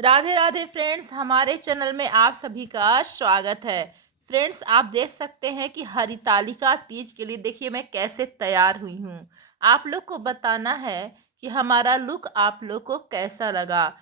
Radhe Radhe friends, हमारे channel में आप सभी का स्वागत है। फ्रेंड्स, आप देख सकते हैं कि हरितालिका तीज के लिए देखिए मैं कैसे तैयार हुई हूँ। आप लोग को बताना है कि हमारा लुक आप लोग को कैसा लगा।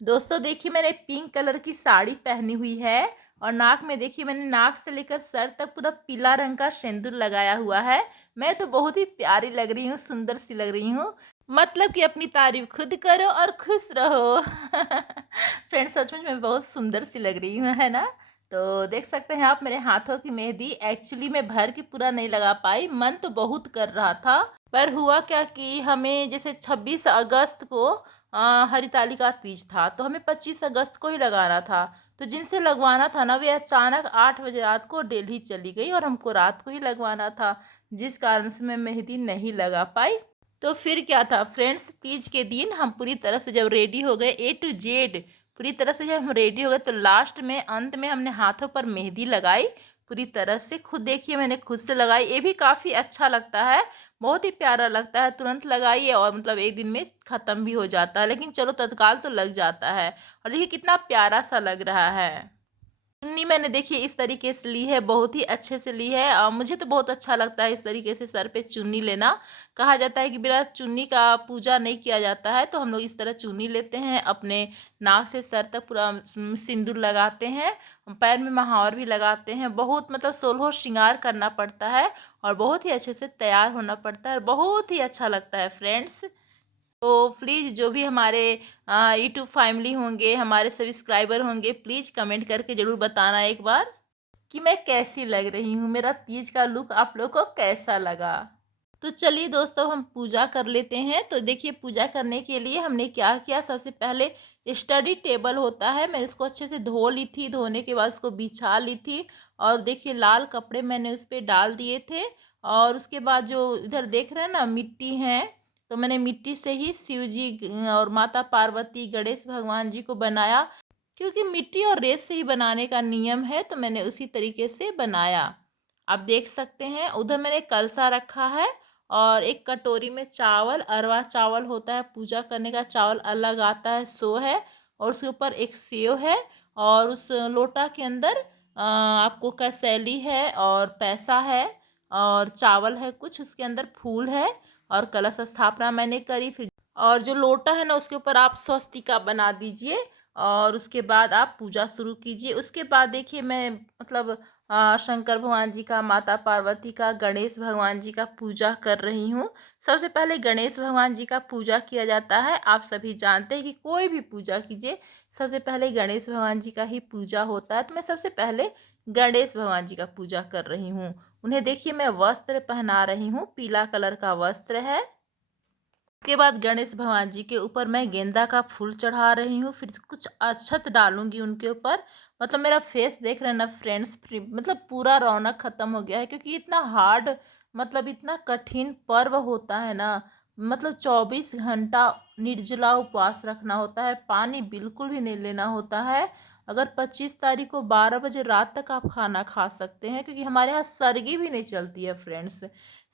दोस्तों देखिए, मैंने पिंक कलर की साड़ी पहनी हुई है और नाक में देखिए मैंने नाक से लेकर सर तक पूरा पीला रंग का सिंदूर लगाया हुआ है। मैं तो बहुत ही प्यारी लग रही हूँ, सुंदर सी लग रही हूँ। मतलब कि अपनी तारीफ खुद करो और खुश रहो। फ्रेंड्स, सचमुच में बहुत सुंदर सी लग रही हूँ, है ना। तो देख सकते हैं आप मेरे हाथों की मेहंदी एक्चुअली मैं भर के पूरा नहीं लगा पाई, मन तो बहुत कर रहा था। पर हुआ क्या कि हमें जैसे 26 अगस्त को हरितालिका तीज था, तो हमें 25 अगस्त को ही लगाना था। तो जिनसे लगवाना था ना, वे अचानक 8 बजे रात को दिल्ली चली गई और हमको रात को ही लगवाना था, जिस कारण से मैं मेहंदी नहीं लगा पाई। तो फिर क्या था फ्रेंड्स, तीज के दिन हम पूरी तरह से जब रेडी हो गए, ए टू जेड पूरी तरह से जब हम रेडी हो गए, तो लास्ट में अंत में हमने हाथों पर मेहंदी लगाई पूरी तरह से। खुद देखिए मैंने खुद से लगाई, ये भी काफ़ी अच्छा लगता है, बहुत ही प्यारा लगता है। तुरंत लगाइए और मतलब एक दिन में ख़त्म भी हो जाता है, लेकिन चलो तत्काल तो लग जाता है। और देखिए कितना प्यारा सा लग रहा है। चुन्नी मैंने देखिए इस तरीके से ली है, बहुत ही अच्छे से ली है और मुझे तो बहुत अच्छा लगता है इस तरीके से सर पे चुन्नी लेना। कहा जाता है कि बिना चुन्नी का पूजा नहीं किया जाता है, तो हम लोग इस तरह चुन्नी लेते हैं, अपने नाक से सर तक पूरा सिंदूर लगाते हैं, पैर में महावर भी लगाते हैं। बहुत मतलब सोलहो श्रृंगार करना पड़ता है और बहुत ही अच्छे से तैयार होना पड़ता है, बहुत ही अच्छा लगता है फ्रेंड्स। तो प्लीज़ जो भी हमारे यूट्यूब फैमिली होंगे, हमारे सब्सक्राइबर होंगे, प्लीज़ कमेंट करके ज़रूर बताना एक बार कि मैं कैसी लग रही हूँ, मेरा तीज का लुक आप लोग को कैसा लगा। तो चलिए दोस्तों, हम पूजा कर लेते हैं। तो देखिए पूजा करने के लिए हमने क्या किया, सबसे पहले स्टडी टेबल होता है, मैं इसको अच्छे से धो ली थी, धोने के बाद उसको बिछा ली थी और देखिए लाल कपड़े मैंने उस पर डाल दिए थे। और उसके बाद जो इधर देख रहे हैं ना मिट्टी है, तो मैंने मिट्टी से ही शिव जी और माता पार्वती गणेश भगवान जी को बनाया, क्योंकि मिट्टी और रेत से ही बनाने का नियम है, तो मैंने उसी तरीके से बनाया। आप देख सकते हैं उधर मैंने कलसा रखा है और एक कटोरी में चावल, अरवा चावल होता है, पूजा करने का चावल अलग आता है, सो है। और उसके ऊपर एक सेव है और उस लोटा के अंदर आपको कैसैली है और पैसा है और चावल है, कुछ उसके अंदर फूल है और कलश स्थापना मैंने करी। फिर और जो लोटा है ना, उसके ऊपर आप स्वस्तिका बना दीजिए और उसके बाद आप पूजा शुरू कीजिए। उसके बाद देखिए मैं मतलब शंकर भगवान जी का, माता पार्वती का, गणेश भगवान जी का पूजा कर रही हूँ। सबसे पहले गणेश भगवान जी का पूजा किया जाता है। आप सभी जानते हैं कि कोई भी पूजा कीजिए, सबसे पहले गणेश भगवान जी का ही पूजा होता है। तो मैं सबसे पहले गणेश भगवान जी का पूजा कर रही हूँ। उन्हें देखिए मैं वस्त्र पहना रही हूँ, पीला कलर का वस्त्र है। उसके बाद गणेश भगवान जी के ऊपर मैं गेंदा का फूल चढ़ा रही हूँ, फिर कुछ अक्षत डालूंगी उनके ऊपर। मतलब मेरा फेस देख रहे हैं ना फ्रेंड्स, मतलब पूरा रौनक खत्म हो गया है, क्योंकि इतना हार्ड, मतलब इतना कठिन पर्व होता है ना। मतलब 24 घंटा निर्जला उपवास रखना होता है, पानी बिल्कुल भी नहीं लेना होता है। अगर 25 तारीख को 12 बजे रात तक आप खाना खा सकते हैं, क्योंकि हमारे यहाँ सरगी भी नहीं चलती है फ्रेंड्स।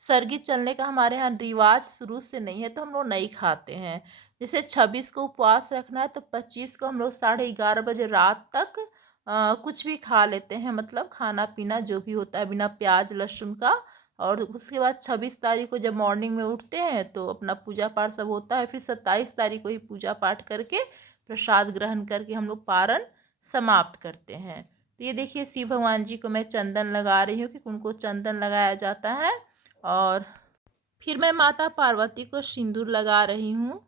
सरगी चलने का हमारे यहाँ रिवाज शुरू से नहीं है, तो हम लोग नहीं खाते हैं। जैसे 26 को उपवास रखना है, तो 25 को हम लोग 11:30 बजे रात तक कुछ भी खा लेते हैं, मतलब खाना पीना जो भी होता है बिना प्याज लहसुन का। और उसके बाद 26 तारीख को जब मॉर्निंग में उठते हैं तो अपना पूजा पाठ सब होता है। फिर 27 तारीख को ही पूजा पाठ करके प्रसाद ग्रहण करके हम लोग पारण समाप्त करते हैं। तो ये देखिए शिव भगवान जी को मैं चंदन लगा रही हूँ, कि उनको चंदन लगाया जाता है। और फिर मैं माता पार्वती को सिंदूर लगा रही हूँ।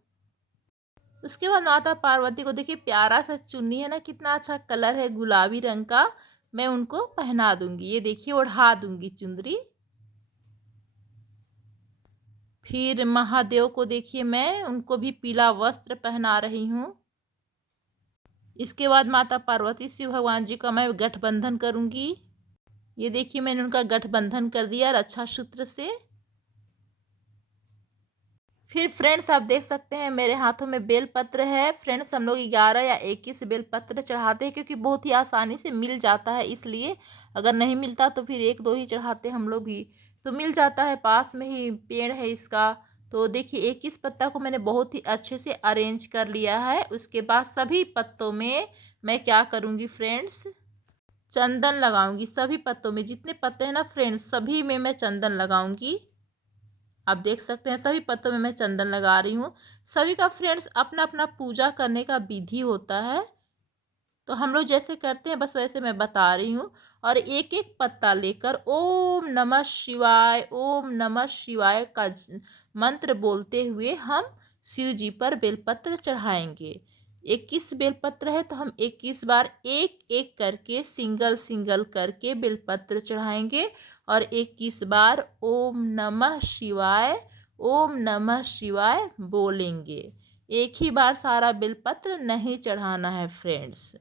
उसके बाद माता पार्वती को देखिए प्यारा सा चुन्नी है ना, कितना अच्छा कलर है गुलाबी रंग का, मैं उनको पहना दूंगी। ये देखिए ओढ़ा दूंगी चुंदरी। फिर महादेव को देखिए मैं उनको भी पीला वस्त्र पहना रही हूँ। इसके बाद माता पार्वती शिव भगवान जी का मैं गठबंधन करूंगी। ये देखिए मैंने उनका गठबंधन कर दिया रक्षा सूत्र से। फिर फ्रेंड्स आप देख सकते हैं मेरे हाथों में बेलपत्र है। फ्रेंड्स हम लोग 11 या 21 बेलपत्र चढ़ाते हैं, क्योंकि बहुत ही आसानी से मिल जाता है, इसलिए। अगर नहीं मिलता तो फिर 1-2 ही चढ़ाते हैं हम लोग भी, तो मिल जाता है, पास में ही पेड़ है इसका। तो देखिए 21 पत्ता को मैंने बहुत ही अच्छे से अरेंज कर लिया है। उसके बाद सभी पत्तों में मैं क्या करूँगी फ्रेंड्स, चंदन लगाऊंगी। सभी पत्तों में जितने पत्ते हैं ना फ्रेंड्स, सभी में मैं चंदन लगाऊंगी। आप देख सकते हैं सभी पत्तों में मैं चंदन लगा रही हूँ। सभी का फ्रेंड्स अपना अपना पूजा करने का विधि होता है, तो हम लोग जैसे करते हैं बस वैसे मैं बता रही हूँ। और एक एक पत्ता लेकर ओम नमः शिवाय, ओम नमः शिवाय का मंत्र बोलते हुए हम शिव जी पर बेलपत्र चढ़ाएंगे। 21 बेलपत्र है तो हम 21 बार एक एक करके सिंगल सिंगल करके बेलपत्र चढ़ाएंगे और 21 बार ओम नमः शिवाय, ओम नमः शिवाय बोलेंगे। एक ही बार सारा बेलपत्र नहीं चढ़ाना है फ्रेंड्स।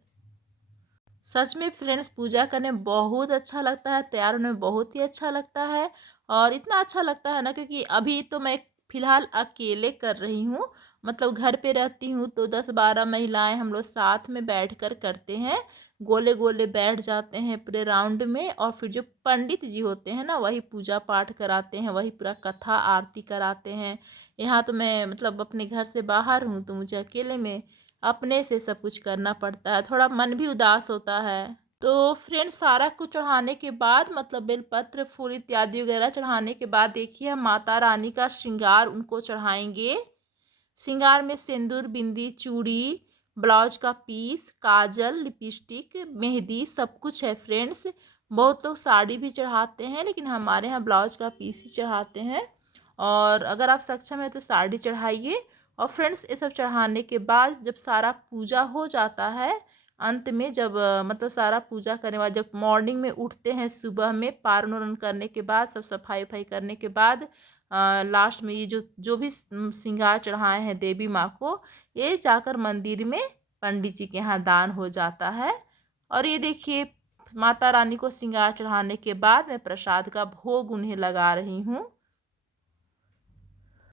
सच में फ्रेंड्स पूजा करने में बहुत अच्छा लगता है, तैयार होने में बहुत ही अच्छा लगता है। और इतना अच्छा लगता है ना, क्योंकि अभी तो मैं फ़िलहाल अकेले कर रही हूँ, मतलब घर पे रहती हूँ तो 10-12 महिलाएं हम लोग साथ में बैठकर करते हैं। गोले गोले बैठ जाते हैं पूरे राउंड में, और फिर जो पंडित जी होते हैं ना वही पूजा पाठ कराते हैं, वही पूरा कथा आरती कराते हैं। यहाँ तो मैं मतलब अपने घर से बाहर हूँ तो मुझे अकेले में अपने से सब कुछ करना पड़ता है, थोड़ा मन भी उदास होता है। तो फ्रेंड्स सारा कुछ चढ़ाने के बाद, मतलब बेलपत्र फूल इत्यादि वगैरह चढ़ाने के बाद देखिए हम माता रानी का श्रृंगार उनको चढ़ाएंगे। श्रृंगार में सिंदूर, बिंदी, चूड़ी, ब्लाउज का पीस, काजल, लिपस्टिक, मेहंदी सब कुछ है फ्रेंड्स। बहुत लोग साड़ी भी चढ़ाते हैं लेकिन हमारे यहाँ ब्लाउज का पीस ही चढ़ाते हैं। और अगर आप सक्षम है तो साड़ी चढ़ाइए। और फ्रेंड्स ये सब चढ़ाने के बाद जब सारा पूजा हो जाता है, अंत में जब मतलब सारा पूजा करने के बाद जब मॉर्निंग में उठते हैं, सुबह में पारण वारण करने के बाद, सब सफाई वफाई करने के बाद लास्ट में ये जो जो भी श्रृंगार चढ़ाए हैं देवी माँ को, ये जाकर मंदिर में पंडित जी के यहाँ दान हो जाता है। और ये देखिए माता रानी को श्रृंगार चढ़ाने के बाद मैं प्रसाद का भोग उन्हें लगा रही हूँ।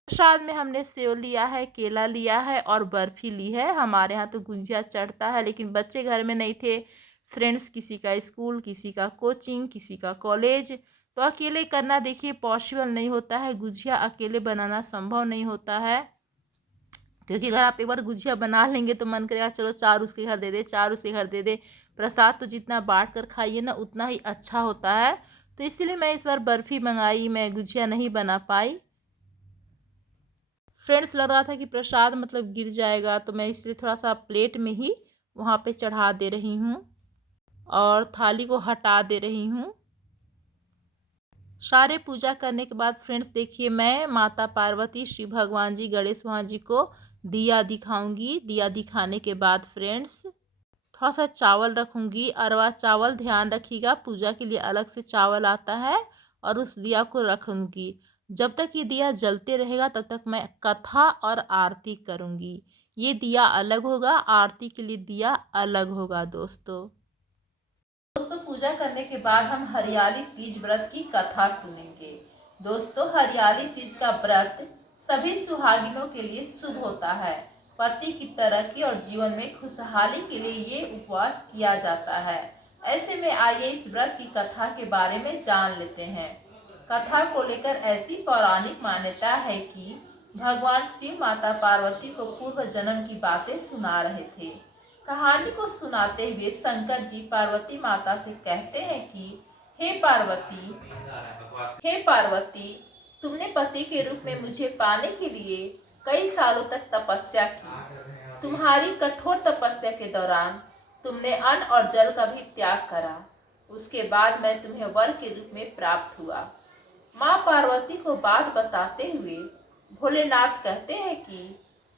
प्रसाद में हमने सेव लिया है, केला लिया है और बर्फी ली है। हमारे यहाँ तो गुंजिया चढ़ता है लेकिन बच्चे घर में नहीं थे फ्रेंड्स, किसी का स्कूल, किसी का कोचिंग, किसी का कॉलेज, तो अकेले करना देखिए पॉसिबल नहीं होता है। गुजिया अकेले बनाना संभव नहीं होता है, क्योंकि अगर आप एक बार गुजिया बना लेंगे तो मन करेगा चलो चार उसके घर दे दे, चार उसके घर दे दे। प्रसाद तो जितना बांट कर खाइए ना उतना ही अच्छा होता है। तो इसीलिए मैं इस बार बर्फ़ी मंगाई, मैं गुजिया नहीं बना पाई। फ्रेंड्स लग रहा था कि प्रसाद मतलब गिर जाएगा, तो मैं इसलिए थोड़ा सा प्लेट में ही वहाँ पे चढ़ा दे रही हूँ और थाली को हटा दे रही हूँ। सारे पूजा करने के बाद फ्रेंड्स देखिए मैं माता पार्वती, शिव भगवान जी, गणेश भगवान जी को दिया दिखाऊंगी। दिया दिखाने के बाद फ्रेंड्स थोड़ा सा चावल रखूंगी, अरवा चावल, ध्यान रखिएगा पूजा के लिए अलग से चावल आता है, और उस दिया को रखूंगी। जब तक ये दिया जलते रहेगा तब तक मैं कथा और आरती करूंगी। ये दिया अलग होगा, आरती के लिए दिया अलग होगा दोस्तों। दोस्तों पूजा करने के बाद हम हरियाली तीज व्रत की कथा सुनेंगे। दोस्तों हरियाली तीज का व्रत सभी सुहागिनों के लिए शुभ होता है। पति की तरक्की और जीवन में खुशहाली के लिए ये उपवास किया जाता है। ऐसे में आइए इस व्रत की कथा के बारे में जान लेते हैं। कथा को लेकर ऐसी पौराणिक मान्यता है कि भगवान शिव माता पार्वती को पूर्व जन्म की बातें सुना रहे थे। कहानी को सुनाते हुए शंकर जी पार्वती माता से कहते हैं कि हे पार्वती, तुमने पति के रूप में मुझे पाने के लिए कई सालों तक तपस्या की। तुम्हारी कठोर तपस्या के दौरान तुमने अन्न और जल का भी त्याग करा। उसके बाद मैं तुम्हें वर के रूप में प्राप्त हुआ। माँ पार्वती को बात बताते हुए भोलेनाथ कहते हैं कि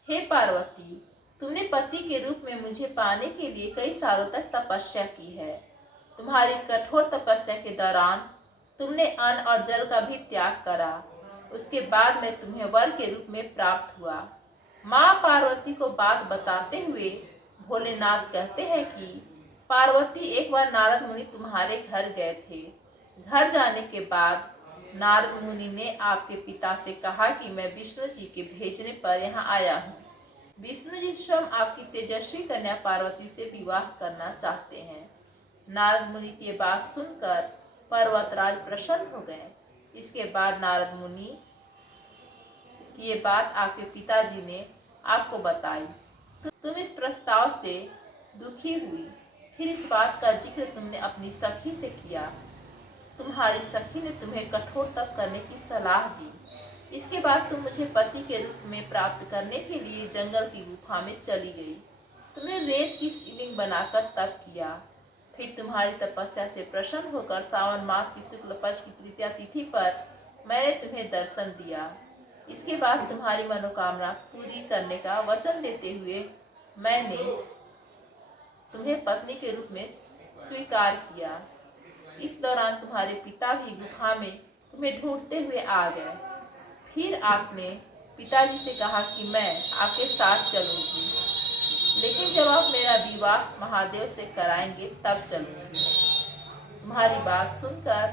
हे पार्वती, तुमने पति के रूप में मुझे पाने के लिए कई सालों तक तपस्या की है। तुम्हारी कठोर तपस्या के दौरान तुमने अन्न और जल का भी त्याग करा। उसके बाद मैं तुम्हें वर के रूप में प्राप्त हुआ। माँ पार्वती को बात बताते हुए भोलेनाथ कहते हैं कि पार्वती, एक बार नारद मुनि तुम्हारे घर गए थे। घर जाने के बाद नारद मुनि ने आपके पिता से कहा कि मैं विष्णु जी के भेजने पर यहाँ आया हूँ। विष्णु जी स्वयं आपकी तेजस्वी कन्या पार्वती से विवाह करना चाहते हैं। नारद मुनि की ये बात सुनकर पर्वतराज प्रसन्न हो गए। इसके बाद नारद मुनि कि ये बात आपके पिताजी ने आपको बताई। तुम इस प्रस्ताव से दुखी हुई। फिर इस बात का जिक्र तुमने अपनी सखी से किया। तुम्हारी सखी ने तुम्हें कठोर तप करने की सलाह दी। इसके बाद तुम मुझे पति के रूप में प्राप्त करने के लिए जंगल की गुफा में चली गई। तुमने रेत की शिवलिंग बनाकर तप किया। फिर तुम्हारी तपस्या से प्रसन्न होकर सावन मास की शुक्ल पक्ष की तृतीया तिथि पर मैंने तुम्हें दर्शन दिया। इसके बाद तुम्हारी मनोकामना पूरी करने का वचन देते हुए मैंने तुम्हें पत्नी के रूप में स्वीकार किया। इस दौरान तुम्हारे पिता भी गुफा में तुम्हें ढूंढते हुए आ गए। फिर आपने पिताजी से कहा कि मैं आपके साथ चलूंगी, लेकिन जब आप मेरा विवाह महादेव से कराएंगे तब चलूंगी। तुम्हारी बात सुनकर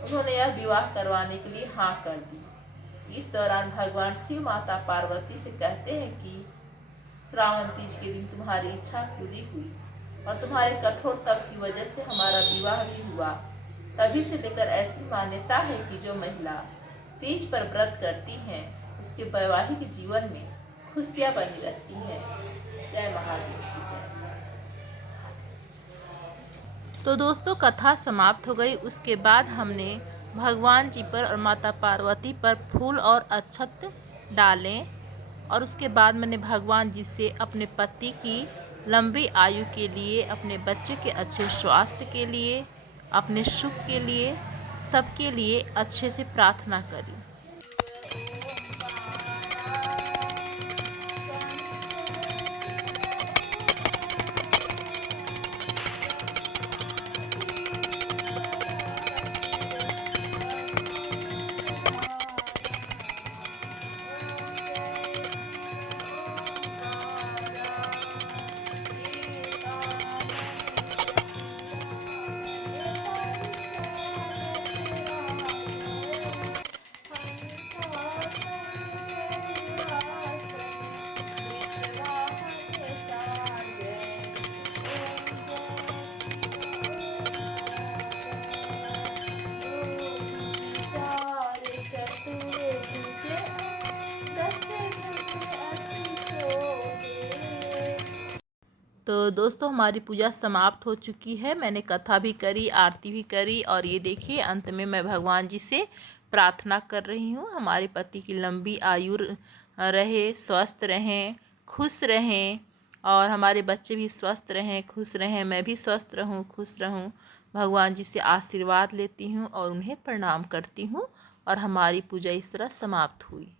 उन्होंने यह विवाह करवाने के लिए हाँ कर दी। इस दौरान भगवान शिव माता पार्वती से कहते हैं कि श्रावण तीज के दिन तुम्हारी इच्छा पूरी हुई और तुम्हारे कठोर तप की वजह से हमारा विवाह भी हुआ। तभी से लेकर ऐसी मान्यता है कि जो महिला तीज पर व्रत करती हैं उसके वैवाहिक जीवन में खुशियां बनी रहती हैं। जय महादेव की जय। तो दोस्तों कथा समाप्त हो गई। उसके बाद हमने भगवान जी पर और माता पार्वती पर फूल और अक्षत डालें और उसके बाद मैंने भगवान जी से अपने पति की लंबी आयु के लिए, अपने बच्चे के अच्छे स्वास्थ्य के लिए, अपने सुख के लिए, सबके लिए अच्छे से प्रार्थना करी। तो दोस्तों हमारी पूजा समाप्त हो चुकी है। मैंने कथा भी करी, आरती भी करी और ये देखिए अंत में मैं भगवान जी से प्रार्थना कर रही हूँ हमारे पति की लंबी आयु रहे, स्वस्थ रहें, खुश रहें और हमारे बच्चे भी स्वस्थ रहें, खुश रहें, मैं भी स्वस्थ रहूँ, खुश रहूँ। भगवान जी से आशीर्वाद लेती हूँ और उन्हें प्रणाम करती हूँ और हमारी पूजा इस तरह समाप्त हुई।